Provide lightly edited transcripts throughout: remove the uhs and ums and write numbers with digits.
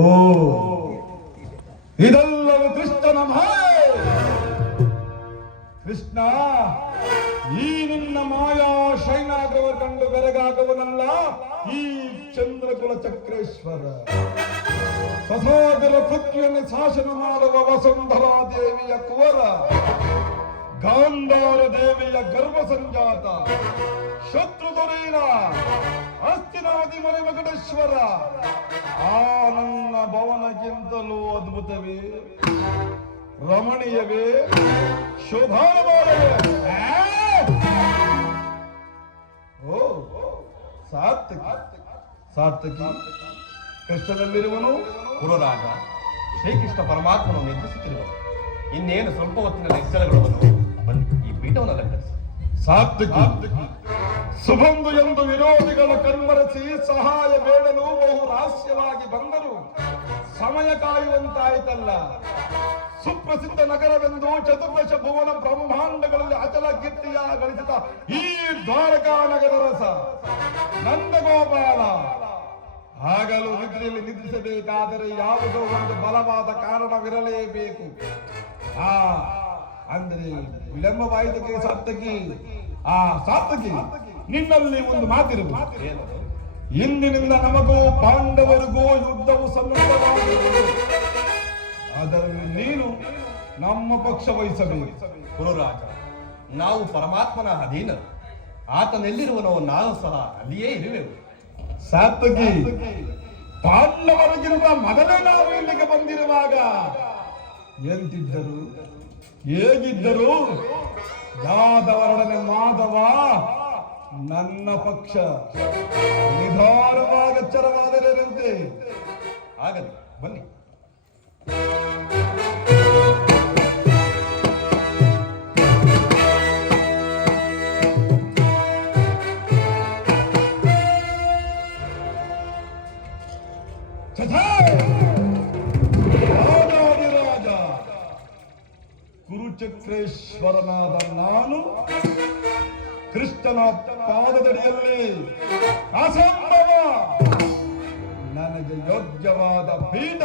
ಓ, ಇದೆಲ್ಲವೂ ಕೃಷ್ಣನ ಮಾಯೆ. ಕೃಷ್ಣ, ಈ ನಿನ್ನ ಮಾಯಾ ಶೈನಾಗವ ಕಂಡು ಬೆರಗಾಗವನಲ್ಲ ಈ ಚಂದ್ರಕುಲ ಚಕ್ರೇಶ್ವರ. ಸಸಾಗರ ಪೃಥ್ವಿಯನ್ನು ಶಾಸನ ಮಾಡುವ ವಸುಂಧರಾ ದೇವಿಯ ಕುವರ, ಗಾಂಧಾರ ದೇವಿಯ ಗರ್ಭ ಸಂಜಾತ, ಶತ್ರುಧುರೀನ ಹಸ್ತಿನಾದಿ ಮನೆಮಗಡೇಶ್ವರ. ಆ ನನ್ನ ಭವನಕ್ಕಿಂತಲೂ ಅದ್ಭುತವೇ, ರಮಣೀಯವೇ, ಶೋಭಾನವೇ. ಓ ಸಾರ್ಥಕಿ, ಕೃಷ್ಣದಲ್ಲಿರುವನು ಪುರರಾಜ ಶ್ರೀಕೃಷ್ಣ ಪರಮಾತ್ಮನು ನಿದ್ರಿಸುತ್ತಿರುವನು. ಇನ್ನೇನು ಸ್ವಲ್ಪ ಹೊತ್ತಿನ ಎಚ್ಚರಗೊಳ್ಳುವನು. ಬನ್ನಿ, ಈ ಪೀಠವನ್ನು ಅಲಂಕರಿಸಿ. ಸಾತ್ವಿಕಿ, ಸುಬಂಧು ಎಂದು ವಿರೋಧಿಗಳ ಕಣ್ಮರೆಸಿ ಸಹಾಯ ಬೇಡಲು ಬಹು ರಹಸ್ಯವಾಗಿ ಬಂದರು. ಸಮಯ ಕಾಯುವಂತಾಯಿತಲ್ಲ. ಸುಪ್ರಸಿದ್ಧ ನಗರವೆಂದು ಚತುರ್ದಶ ಭುವನ ಬ್ರಹ್ಮಾಂಡಗಳಲ್ಲಿ ಅಚಲ ಕೀರ್ತಿಯ ಗಳಿಸಿದ ಈ ದ್ವಾರಕಾ ನಗರ ರಸ ನಂದಗೋಪಾಲ. ಆಗಲೂ ನಿದ್ರೆಯಲ್ಲಿ ನಿದ್ರಿಸಬೇಕಾದರೆ ಯಾವುದೋ ಒಂದು ಬಲವಾದ ಕಾರಣವಿರಲೇಬೇಕು. ಅಂದರೆ ವಿಳಂಬವಾಯಿತಕ್ಕೆ ಸಾರ್ಥಕಿ, ನಿನ್ನಲ್ಲಿ ಒಂದು ಮಾತಿರುವುದು. ಇಂದಿನಿಂದ ನಮಗೂ ಪಾಂಡವರಿಗೂ ಯುದ್ಧವು ಸನ್ನದ್ಧವಾಗುವುದು. ಅದರಲ್ಲಿ ನೀನು ನಮ್ಮ ಪಕ್ಷ ವಹಿಸಬೇಕು. ಗುರುರಾಜ, ನಾವು ಪರಮಾತ್ಮನ ಅಧೀನರು. ಆತನೆಲ್ಲಿರುವನೋ ನಾವು ಸಹ ಅಲ್ಲಿಯೇ ಇರುವೆವು. ಸಾತ್ವಿಕಿ, ಪಾಂಡವರಿಗಿಂತ ಮೊದಲೇ ನಾವು ಇಲ್ಲಿಗೆ ಬಂದಿರುವಾಗ ಎಂತಿದ್ದರು, ಹೇಗಿದ್ದರು? ಯಾದವರೊಡನೆ ಮಾಧವ ನನ್ನ ಪಕ್ಷ. ನಿಧಾನವಾಗಿ ಎಚ್ಚರವಾದರೇನಂತೆ. ಆಗಲಿ, ಬನ್ನಿ. ರಾಜಾದಿರಾಜ ಕುರುಚಕ್ರೇಶ್ವರನಾದ ನಾನು ಕೃಷ್ಣನ ಪಾದದಡಿಯಲ್ಲಿ ಅಸಂಭವ ನನಗೆ ಯೋಗ್ಯವಾದ ಪೀಠ.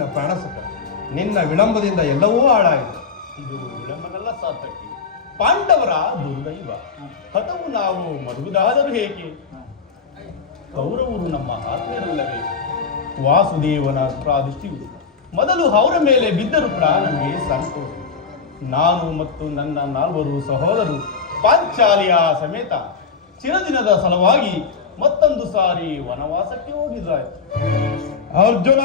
ನಿನ್ನ ಪ್ರಾಣ ಸುಖ. ನಿನ್ನ ವಿಳಂಬದಿಂದ ಎಲ್ಲವೂ ಹಾಳಾಯಿತು. ಇದು ವಿಳಂಬನಲ್ಲ ಸಾರ್ಥಕಿ, ಪಾಂಡವರ ದುರ್ದೈವ. ಹತವು ನಾವು ಮರುವುದಾದರೂ ಹೇಗೆ? ಕೌರವರು ನಮ್ಮ ಆತ್ಮೀಯರಲ್ಲವೇ? ವಾಸುದೇವನ ಪ್ರಾದೃಷ್ಟಿಯು ಮೊದಲು ಅವರ ಮೇಲೆ ಬಿದ್ದರೂ ಕೂಡ ನನಗೆ ಸಂತೋಷ. ನಾನು ಮತ್ತು ನನ್ನ 4 ಸಹೋದರರು ಪಾಂಚಾಲಿಯ ಸಮೇತ ಚಿರದಿನದ ಸಲುವಾಗಿ ಮತ್ತೊಂದು ಸಾರಿ ವನವಾಸಕ್ಕೆ ಹೋಗಿದ್ದಾಯ್ತು. ಅರ್ಜುನ,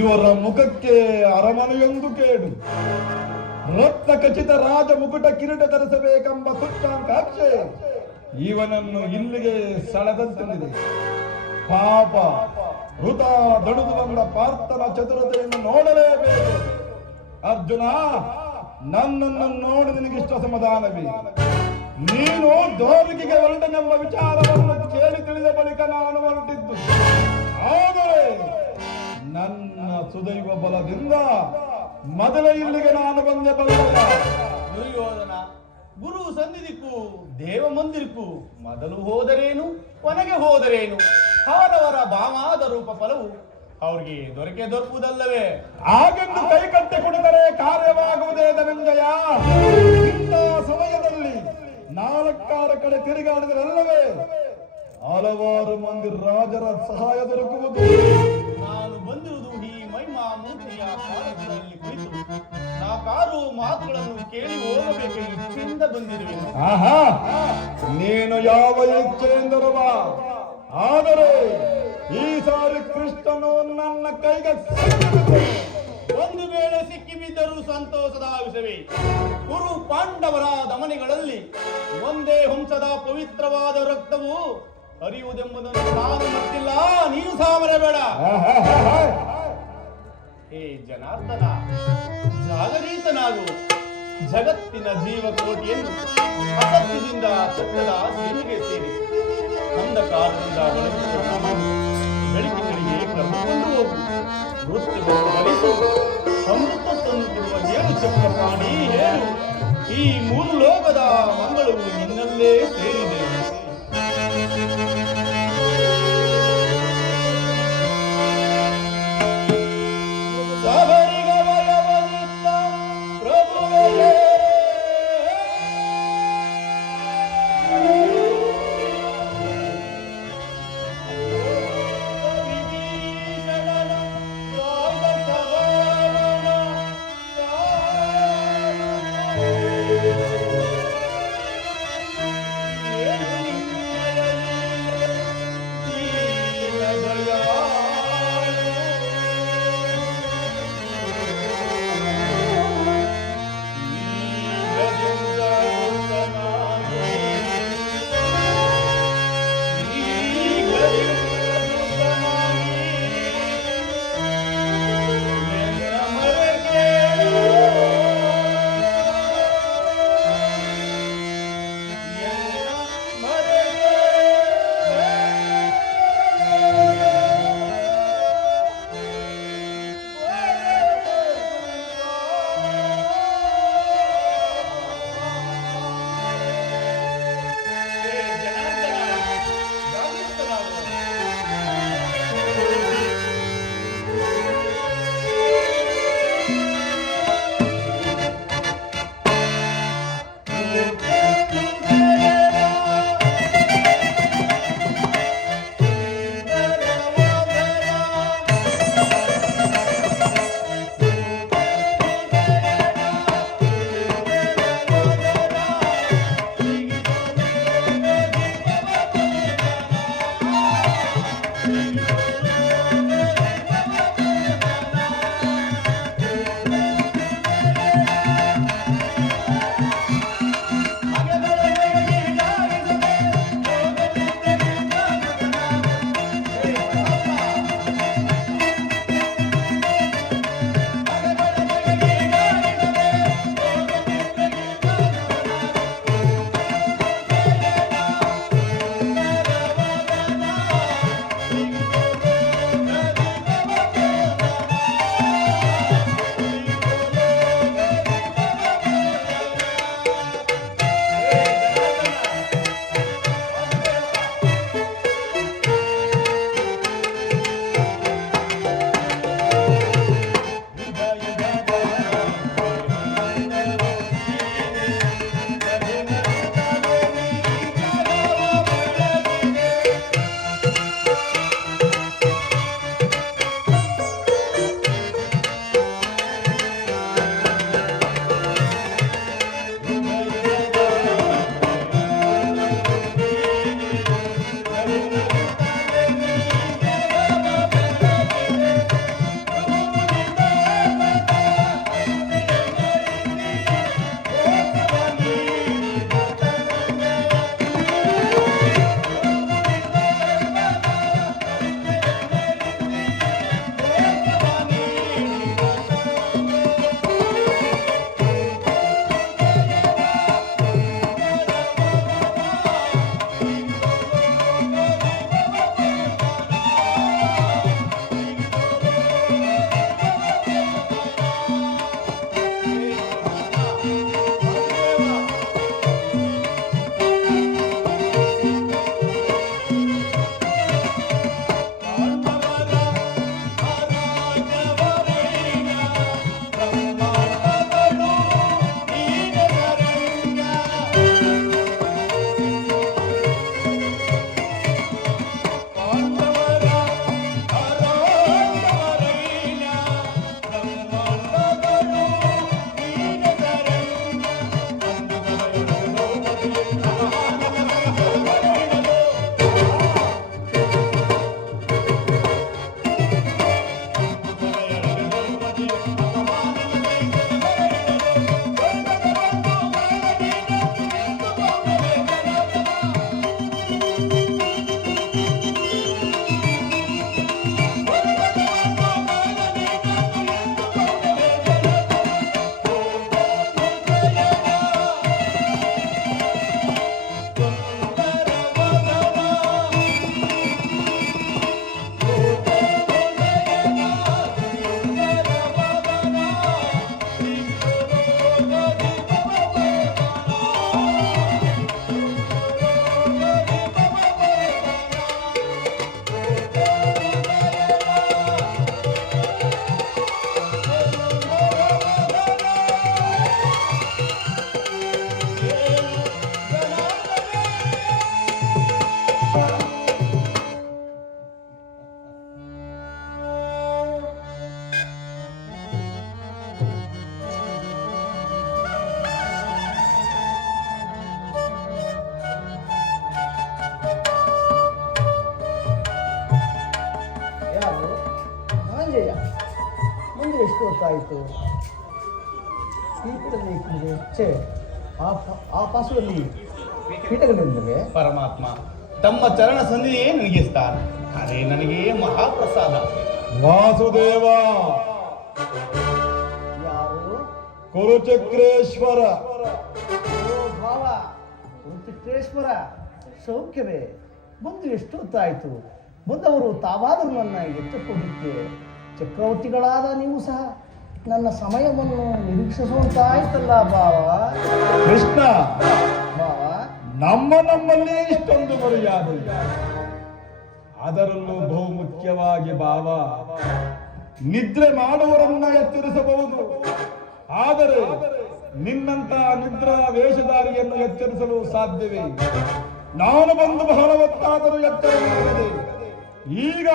ಇವರ ಮುಖಕ್ಕೆ ಅರಮನೆಯೊಂದು ಕೇಡು. ರತ್ನ ಖಚಿತ ರಾಜ ಮುಕುಟ ಕಿರೀಟ ಧರಿಸಬೇಕೆಂಬ ಸುಟ್ಟಾಂಕಾಕ್ಷೆ ಇವನನ್ನು ಇಲ್ಲಿಗೆ ಸೆಳೆದಂತಿದೆ. ಪಾಪ ಹೃತ ದಡುದು ಬಂದ ಪಾರ್ಥನ ಚತುರತೆಯನ್ನು ನೋಡಲೇಬೇಕು. ಅರ್ಜುನ, ನನ್ನನ್ನು ನೋಡಿ ನಿನಗಿಷ್ಟ ಸಮಾಧಾನವೇ? ನೀನು ದೋರಿಕೆಗೆ ಹೊರಟನೆಂಬ ವಿಚಾರವನ್ನು ಕೇಳಿ ತಿಳಿದ ಬಳಿಕ ನಾನು ಹೊರಟಿದ್ದು. ಆದರೆ ನನ್ನ ಸುದೈವ ಬಲದಿಂದ ಮೊದಲ ಇಲ್ಲಿಗೆ ನಾನು ಬಂದೆ ಬಲ್ಲ. ದುರ್ಯೋಧನ, ಗುರು ಸನ್ನಿಧಿಕ್ಕೂ ದೇವ ಮಂದಿರಕ್ಕೂ ಮೊದಲು ಹೋದರೇನು, ಕೊನೆಗೆ ಹೋದರೇನು? ಅವರವರ ಭಾವಾದ ರೂಪ ಫಲವು ಅವ್ರಿಗೆ ದೊರಕುವುದಲ್ಲವೇ? ಹಾಗೆಂದು ಕೈ ಕಟ್ಟಿ ಕುಡಿದರೆ ಕಾರ್ಯವಾಗುವುದೇ ಧನಂಜಯ? ಇಂಥ ಸಮಯದಲ್ಲಿ 4 ಕಡೆ ತಿರುಗಾಡಿದರಲ್ಲವೇ ಹಲವಾರು ಮಂದಿ ರಾಜರ ಸಹಾಯ ದೊರಕುವುದು. ನಾನು ಬಂದಿರುವುದು ಈ ಮಹಿಮಾ ಮೂರ್ತಿಯ ಕಾಲದಲ್ಲಿ ಕುಳಿತು 4 ಮಾತುಗಳನ್ನು ಕೇಳಿ ಹೋಗಬೇಕು ಇಚ್ಛೆಯಿಂದ ಬಂದಿರುವೆ. ಆಹಾ, ನೀನು ಯಾವ ಇಚ್ಛೆಯಿಂದಲೂ ಬಾ. ಆದರೆ ಈ ಸಾರಿ ಕೃಷ್ಣನು ನನ್ನ ಕೈಗೆ ಒಂದು ವೇಳೆ ಸಿಕ್ಕಿಬಿದ್ದರೂ ಸಂತೋಷದ ವಿಷಯವೇ. ಕುರು ಪಾಂಡವರ ದಮನಿಗಳಲ್ಲಿ ಒಂದೇ ಹಂಸದ ಪವಿತ್ರವಾದ ರಕ್ತವು ಹರಿಯುವುದೆಂಬುದನ್ನು ನಾನು ಮತ್ತಿಲ್ಲ, ನೀನು ಸಾಮರಬೇಡ. ಹೇ ಜನಾರ್ದನ, ಜಾಗರೀತನಾಗು. ಜಗತ್ತಿನ ಜೀವಕೋಟಿಯನ್ನು ಅಸತ್ಯದಿಂದ ಸತ್ಯದ ಸೇವೆಗೆ ಸೇರಿಸಿ ಅಂಧಕಾರದಿಂದ ಬೆಳಕಿನರಿಗೆ ಕರೆದುಕೊಂಡು ಹೋಗು. ಮೃತ್ಯುವನ್ನು ಬಲಿಸು, ಅಮೃತತ್ವವನ್ನು ಕೊಡುವ 7 ಚಕ್ರಪಾಣಿ ಹೇಳು. ಈ 3 ಲೋಕದ ಮಂಗಳವು ನಿನ್ನಲ್ಲೇ ಸೇರಿದೆ. ಎಷ್ಟೊತ್ತಾಯಿತು? ಈ ಪೀಠದಲ್ಲಿ ಛೇ, ಆ ಪಾರ್ಶ್ವದಲ್ಲಿ ಪೀಠಗಳಿಲ್ಲವೇ? ಪರಮಾತ್ಮ, ತಮ್ಮ ಚರಣ ಸಂಧಿಯೇ ನನಗೆ ಸ್ಥಾನ, ಅದೇ ನನಗೆ ಮಹಾಪ್ರಸಾದ. ವಾಸುದೇವ, ಯಾರು? ಕುರುಚಕ್ರೇಶ್ವರ. ಓ ಭಾವ, ಚಿತ್ರೇಶ್ವರ, ಸೌಖ್ಯವೇ? ಬಂದು ಎಷ್ಟೊತ್ತಾಯಿತು? ಬಂದವರು ತಾವಾದರೂ ನನ್ನ ಎಚ್ಚರಿಕೆ. ಚಕ್ರವರ್ತಿಗಳಾದ ನೀವು ಸಹ ನನ್ನ ಸಮಯವನ್ನು ನಿರೀಕ್ಷಿಸುವಂತಾಯ್ತಲ್ಲ ಭಾವ. ಕೃಷ್ಣ, ಭಾವ, ನಮ್ಮಲ್ಲಿ ಇಷ್ಟೊಂದು ಮರ್ಯಾದೆ, ಅದರಲ್ಲೂ ಬಹುಮುಖ್ಯವಾಗಿ ಭಾವ, ನಿದ್ರೆ ಮಾಡುವವರನ್ನ ಎಚ್ಚರಿಸಬಹುದು, ಆದರೆ ನಿನ್ನಂತ ನಿದ್ರಾ ವೇಷಧಾರಿಯನ್ನು ಎಚ್ಚರಿಸಲು ಸಾಧ್ಯವೇ? ನಾನು ಬಂದು ಬಹಳ ಹೊತ್ತಾದರೂ ಎಚ್ಚರ ಮಾಡಿದೆ. ಈಗ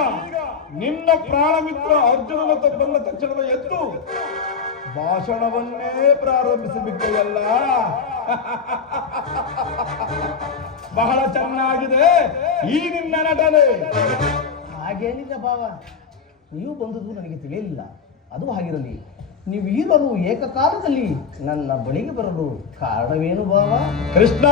ನಿನ್ನ ಪ್ರಾಣಮಿತ್ರ ಅರ್ಜುನನ ಬಂದ ತಕ್ಷಣದ ಎದ್ದು ಭಾಷಣವನ್ನೇ ಪ್ರಾರಂಭಿಸಬಿಟ್ಟೆಯಲ್ಲ. ಬಹಳ ಚೆನ್ನಾಗಿದೆ ಈ ನಿನ್ನ ನಟನೆ. ಹಾಗೇನಿಲ್ಲ ಭಾವ, ನೀವು ಬಂದದ್ದು ನನಗೆ ತಿಳಿಯಲಿಲ್ಲ. ಅದು ಹಾಗಿರಲಿ, ನೀವು ಈಗಲೂ ಏಕಕಾಲದಲ್ಲಿ ನನ್ನ ಬಳಿಗೆ ಬರಲು ಕಾರಣವೇನು ಭಾವ? ಕೃಷ್ಣ,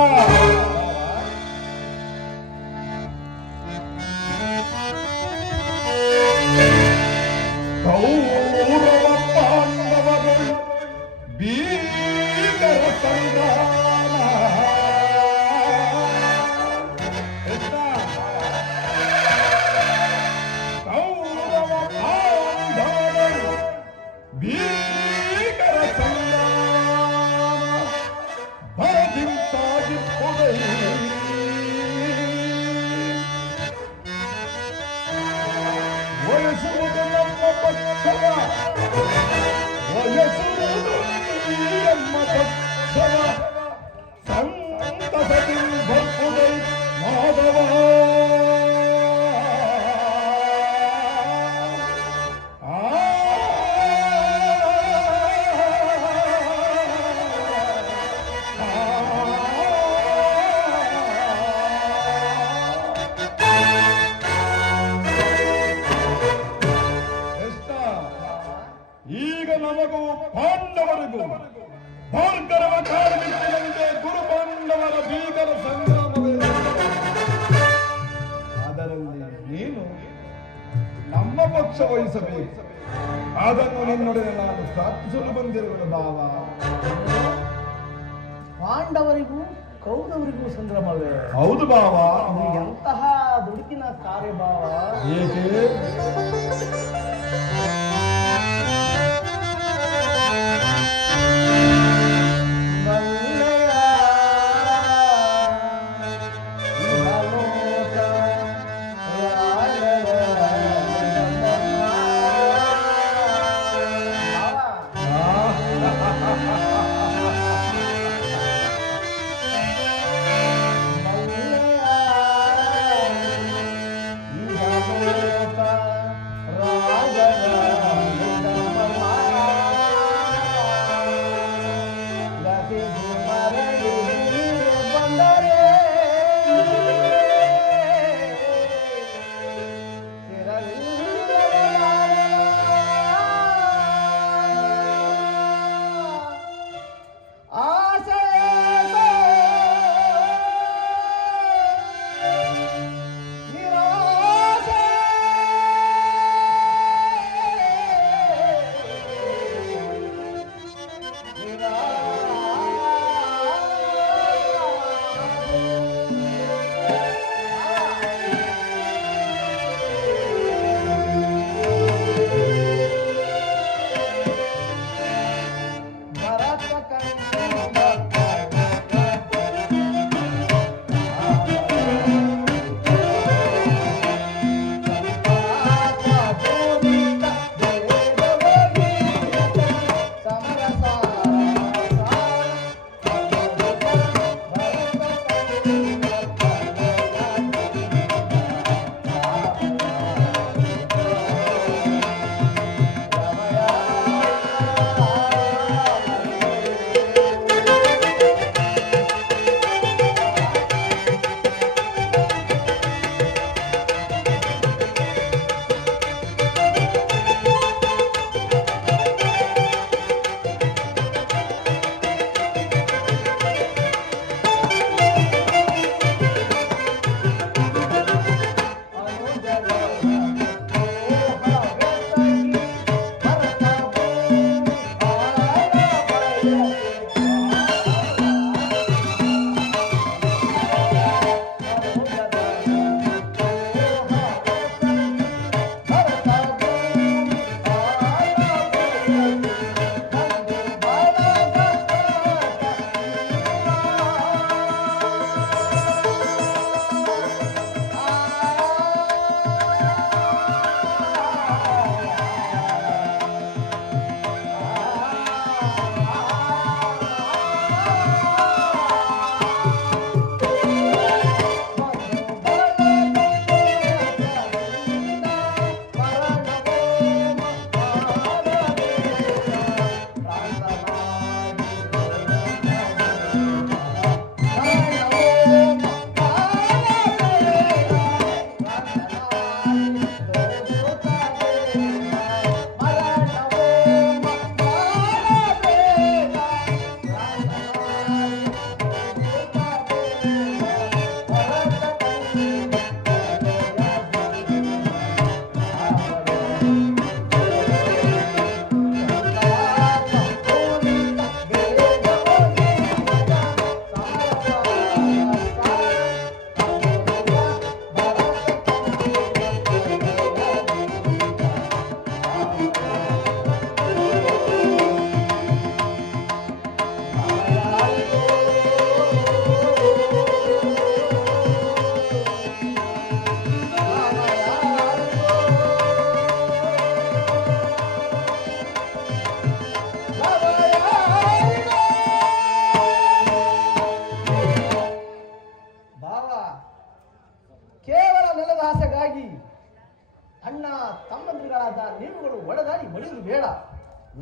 ಕೌರವ ಪಾಂಡವರು ಭೀಕರ ಸಂಗ್ರಾಮ. ಕೃಷ್ಣ, ಕೌರವ ಪಾಂಡವರು ಭೀಕರ ಸಂಗ್ರಾಮ ಭರದಿಂತಾಗಿಪ್ಪುದೈ. ವಯಸ್ಸುವುದು ನಮ್ಮ ಪಕ್ಷವ, ವಯಸ್ಸುವುದು ನಮ್ಮ ಪಕ್ಷವ, ಸಂತಸದಿ ಭಕ್ತುದೈ ಮಾಧವ. ಈಗ ನಮಗೂ ಪಾಂಡವರಿಗೂ ಭಾರ್ಗವ ಕಾಲಮಿಟ್ಟಿನಂತೆ ಗುರು ಪಾಂಡವರ ಭೀಕರ ಸಂಗ್ರಾಮವೇ. ಅದರಲ್ಲಿ ನೀನು ನಮ್ಮ ಪಕ್ಷ ವಹಿಸಬೇಕು. ಅದನ್ನು ನಿನ್ನೊಡನೆ ನಾನು ಪ್ರಾರ್ಥಿಸಲು ಬಂದಿರುವುದು ಭಾವ. ಪಾಂಡವರಿಗೂ ಕೌರವರಿಗೂ ಸಂಗ್ರಾಮವೇ? ಹೌದು ಭಾವ. ಇದು ಎಂತಹ ದುಡುಕಿನ ಕಾರ್ಯ ಭಾವ? ಏಕೆ? ರಾಜ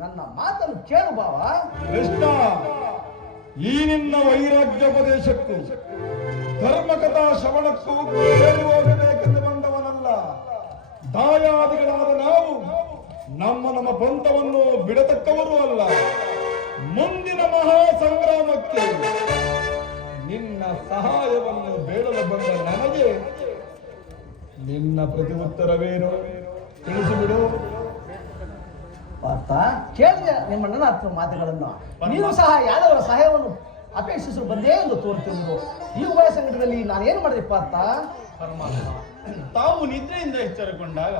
ನನ್ನ ಮಾತನ್ನು ಕೇಳು ಬಾವ. ಕೃಷ್ಣ, ಈ ನಿನ್ನ ವೈರಾಗ್ಯೋಪದೇಶಕ್ಕೂ ಧರ್ಮಕಥಾ ಶ್ರವಣಕ್ಕೂ ಕೇಳಿ ಹೋಗಬೇಕೆಂದು ಬಂದವನಲ್ಲ. ದಾಯಾದಿಗಳಾದ ನಾವು ನಮ್ಮ ಪಂಥವನ್ನು ಬಿಡತಕ್ಕವರೂ ಅಲ್ಲ. ಮುಂದಿನ ಮಹಾ ಸಂಗ್ರಾಮಕ್ಕೆ ನಿನ್ನ ಸಹಾಯವನ್ನು ಬೇಡಲು ಬಂದ ನನಗೆ ನಿನ್ನ ಪ್ರತಿ ಉತ್ತರವೇನು ತಿಳಿಸಿಬಿಡು. ಪಾರ್ಥ, ಕೇಳಿದೆ ನಿಮ್ಮಣ್ಣನ ಹತ್ರ ಮಾತುಗಳನ್ನು. ನೀನು ಸಹ ಯಾದವರ ಸಹಾಯವನ್ನು ಅಪೇಕ್ಷಿಸಲು ಬಂದೇ ಎಂದು ತೋರುತ್ತಿರುವುದು. ಈ ಉಭಯ ಸಂಕಟದಲ್ಲಿ ನಾನೇನು ಮಾಡಿದೆ ಪಾರ್ಥ? ಪರಮಾತ್ಮ, ತಾವು ನಿದ್ರೆಯಿಂದ ಎಚ್ಚರಗೊಂಡಾಗ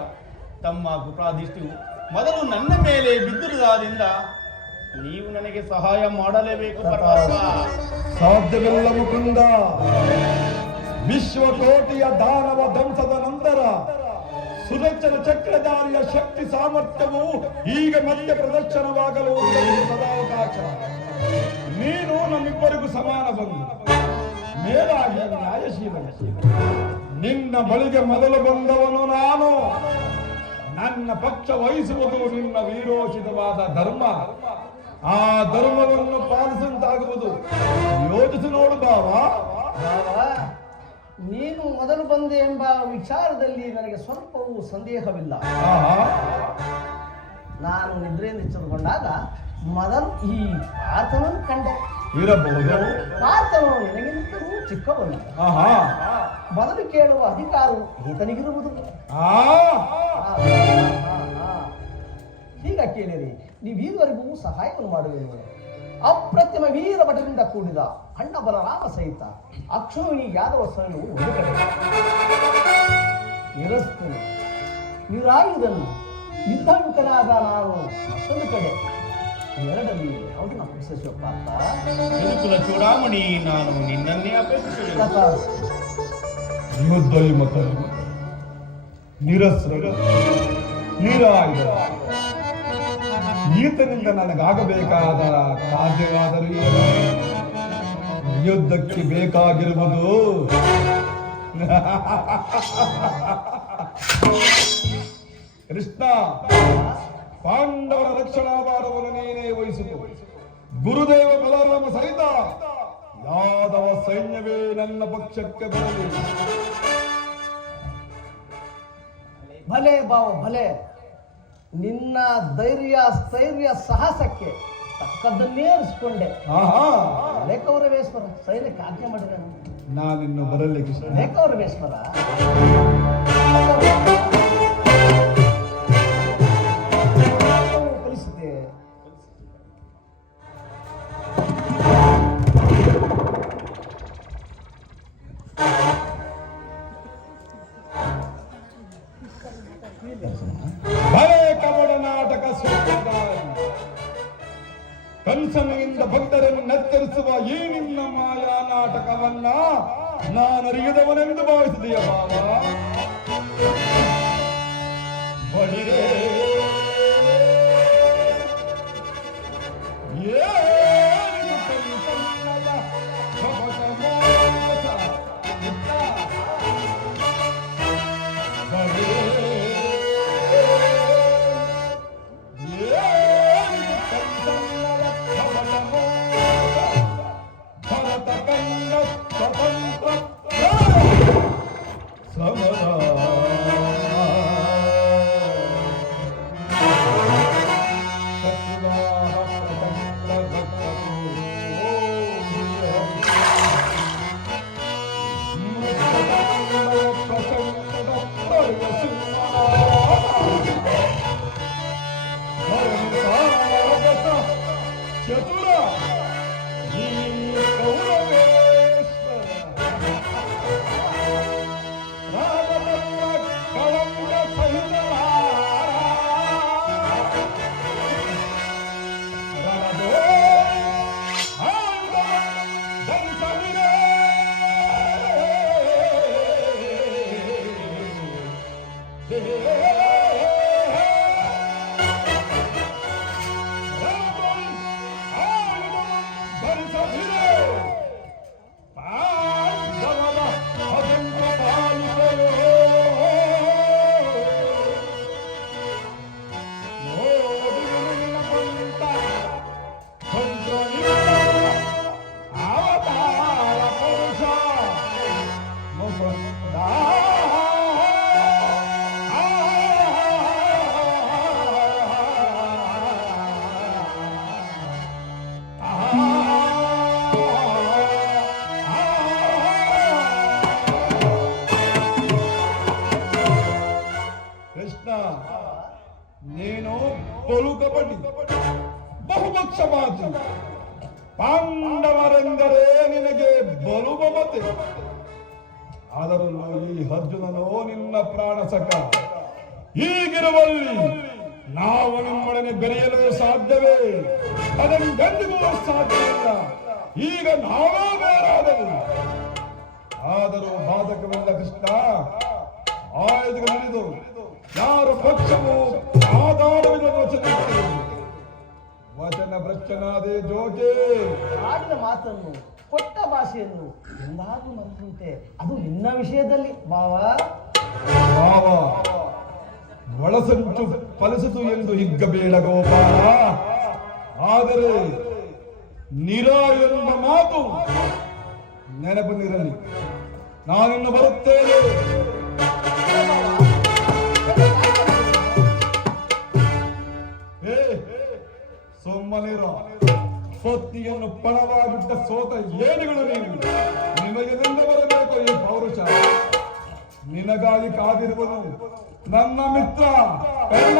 ತಮ್ಮ ಕೃಪಾದೃಷ್ಟಿಯು ಮೊದಲು ನನ್ನ ಮೇಲೆ ಬಿದ್ದಿರುವುದರಿಂದ ನೀವು ನನಗೆ ಸಹಾಯ ಮಾಡಲೇಬೇಕು ಪರಮಾತ್ಮ. ಸಾಧ್ಯವಿಲ್ಲ ಮುಕುಂದ. ವಿಶ್ವಕೋಟಿಯ ದಾನವ ದಂಸದ ನಂತರ ಸುದರ್ಶನ ಚಕ್ರಧಾರಿಯ ಶಕ್ತಿ ಸಾಮರ್ಥ್ಯವು ಈಗ ಮತ್ತೆ ಪ್ರದರ್ಶನವಾಗಲು ಸದಾವಕಾಶ. ನೀನು ನಮ್ಮಿಬ್ಬರಿಗೂ ಸಮಾನ ಬಂದು ಮೇಲಾಗಿ ನ್ಯಾಯಶೀಲ. ನಿನ್ನ ಬಳಿಗೆ ಮೊದಲು ಬಂದವನು ನಾನು. ನನ್ನ ಪಕ್ಷ ವಹಿಸುವುದು ನಿನ್ನ ವೀರೋಚಿತವಾದ ಧರ್ಮ. ಆ ಧರ್ಮವನ್ನು ಪಾಲಿಸಂತಾಗುವುದು. ಯೋಚಿಸಿ ನೋಡು ಬಾವ. ನೀನು ಮೊದಲು ಬಂದೆ ಎಂಬ ವಿಚಾರದಲ್ಲಿ ನನಗೆ ಸ್ವಲ್ಪವೂ ಸಂದೇಹವಿಲ್ಲ. ನಾನು ನಿದ್ರೆಯಿಂದ ಎಚ್ಚರಗೊಂಡಾಗ ಮೊದಲು ಈ ಪಾರ್ಥನನ್ನು ಕಂಡೆ. ಇರಬಹುದು. ಪಾರ್ಥನು ನಿನಗಿಂತಲೂ ಚಿಕ್ಕವನು. ಮೊದಲು ಕೇಳುವ ಅಧಿಕಾರವು ಈತನಿಗಿರುವುದು. ಹೀಗ ಕೇಳಿರಿ, ನೀವು ಈವರೆಗೂ ಸಹಾಯವನ್ನು ಮಾಡುವೆನು. ಅಪ್ರತಿಮ ವೀರ ಭಟರಿಂದ ಕೂಡಿದ ಅಣ್ಣ ಬಲರಾಮ ಸಹಿತ ಅಕ್ಷೋಹಿಣಿ ಯಾದವ ಸೈನ್ಯವು ಒಂದು ಕಡೆ, ನಿರಸ್ತನು ನಿರಾಯುಧನು ಯುದ್ಧಯುಕ್ತನಾದ ನಾನು ಮತ್ತೊಂದು ಕಡೆ. ಎರಡಲ್ಲಿ ಯಾವುದು ನಮ್ಮ ವಿಶೇಷ ಪಾತ್ರ? ಯದುಕುಲ ಚೂಡಾಮಣಿ, ನಾನು ನಿನ್ನನ್ನೇ ಅಪೇಕ್ಷಿಸುತ್ತೇನೆ. ಯುದ್ಧ ನಿರಸ್ರ ನಿರಾಯುಧ ಈತನಿಂದ ನನಗಾಗಬೇಕಾದ ಕಾರ್ಯವಾದರೂ ಏನು? ಯುದ್ಧಕ್ಕೆ ಬೇಕಾಗಿರುವುದು ಕೃಷ್ಣ. ಪಾಂಡವರ ರಕ್ಷಣಾ ಭಾರವನ್ನು ನೀನೇ ವಹಿಸಿತು. ಗುರುದೇವ ಬಲರಾಮ ಸಹಿತ ಯಾದವ ಸೈನ್ಯವೇ ನನ್ನ ಪಕ್ಷಕ್ಕೆ ಬರಲಿ. ಭಲೆ ಬಾವ ಭಲೆ. ನಿನ್ನ ಧೈರ್ಯ ಸ್ಥೈರ್ಯ ಸಾಹಸಕ್ಕೆ ತಕ್ಕದ್ದನ್ನೇ ಅನಿಸ್ಕೊಂಡೆ. ಲೇಖವರವೇಶ್ವರ ಸೈನ್ಯಕ್ಕೆ ಆಜ್ಞೆ ಮಾಡಿದೆ. ನಾನಿನ್ನು ಬರಲಿ ಕೃಷ್ಣ. ಲೇಖವರವೇಶ್ವರ ಕಲಿಸಿದೆ. ಕಂಸನಿಂದ ಭಕ್ತರನ್ನು ನೆತ್ತರಿಸುವ ಈ ನಿನ್ನ ಮಾಯಾ ನಾಟಕವನ್ನ ನಾನರಿಯದವನೆಂದು ಭಾವಿಸಿದೆಯ ಬಾವ? ಬಡಿರೇ ಪಾಂಡವರೆಂದರೆ ನಿನಗೆ ಬಲು ಮಮತೆ. ಆದರೂ ಈ ಅರ್ಜುನನು ನಿನ್ನ ಪ್ರಾಣ ಸಖ. ಹೀಗಿರುವಲ್ಲಿ ನಾವು ನಿಮ್ಮೊಡನೆ ಬೆರೆಯಲು ಸಾಧ್ಯವೇ? ಅದೆಂದಿಗೂ ಸಾಧ್ಯವಿಲ್ಲ. ಈಗ ನಾವೇ ಬೇರಾದವು. ಆದರೂ ಬಾಧಕವಿಲ್ಲ ಕೃಷ್ಣ. ಆಯುಧಗಳು ಹಿಡಿದು ಯಾರ ಪಕ್ಷವು ಆಧಾರವಿಲ್ಲ ವಚನ ಭ್ರಷ್ಟನಾದೆ ಜೋಗೆ. ಆಡಿದ ಮಾತನ್ನು ಕೊಟ್ಟ ಭಾಷೆಯನ್ನು ಎಂದಾದ್ರೂ ಮರೆತಂತೆ. ಅದು ನಿನ್ನ ವಿಷಯದಲ್ಲಿ ಭಾವ. ಒಳಸಂಚು ಫಲಿಸಿತು ಎಂದು ಹಿಗ್ಗಬೇಡ ಗೋಪಾಲ. ಆದರೆ ನಿರ ಎಂಬ ಮಾತು ನೆನಪಿನಿರಲಿ. ನಾನಿನ್ನು ಬರುತ್ತೇನೆ. ಸುಮ್ಮನಿರ. ಪತ್ನಿಯನ್ನು ಪಣವಾಗಿಟ್ಟ ಸೋತ ಏನುಗಳು ನೀವು. ನಿಮಗೆದಿಂದ ಬರಬೇಕು ಈ ಪೌರುಷ. ನಿನಗಾಗಿ ಕಾದಿರುವನು ನನ್ನ ಮಿತ್ರ ಕರ್ಣ.